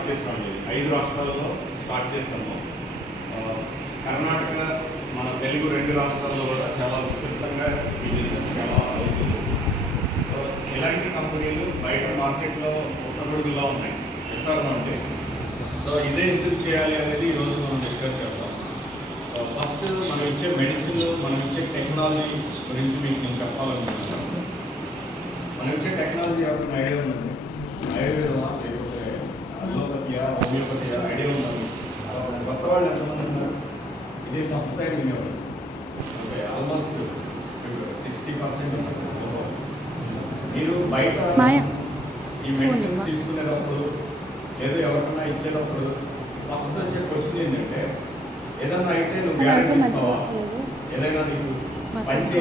Start చేసామండి. 5 రాష్ట్రాల్లో start చేసాము. కర్ణాటక, మన తెలుగు 2 రాష్ట్రాల్లో కూడా చాలా విస్తృతంగా ఈ బిజినెస్ చాలా అవుతుంది. సో ఇలాంటి కంపెనీలు బయట మార్కెట్లో ఉత్తగొడుగులా ఉన్నాయి. ఎస్ఆర్ఎం అంటే సో ఇదే ఎందుకు చేయాలి అనేది ఈరోజు మనం డిస్కస్ చేద్దాం. ఫస్ట్ మనం ఇచ్చే మెడిసిన్, మనం ఇచ్చే టెక్నాలజీ గురించి మీకు నేను చెప్పాలనుకుంటున్నాను. మనం ఇచ్చే టెక్నాలజీ ఎవరికి ఐడియా ఉందండి? ఆయుర్వేదమా లేకపోతే అలోపతియా, హోమియోపతియా ఐడియా ఉందండి? కొత్త వాళ్ళు ఎంతమంది ఉన్నారు? ఇదే ఫస్ట్ టైం వినేవాళ్ళు. అంటే ఆల్మోస్ట్ 60% ఉన్నారు. మీరు బయట ఈ మెడిసిన్ తీసుకునేటప్పుడు ఏదో ఎవరికన్నా ఇచ్చేటప్పుడు ఫస్ట్ వచ్చే క్వశ్చన్ ఏంటంటే, ఏదన్నా అయితే నువ్వు గ్యారెంటీ ఇస్తావా? ఏదైనా నీకు పని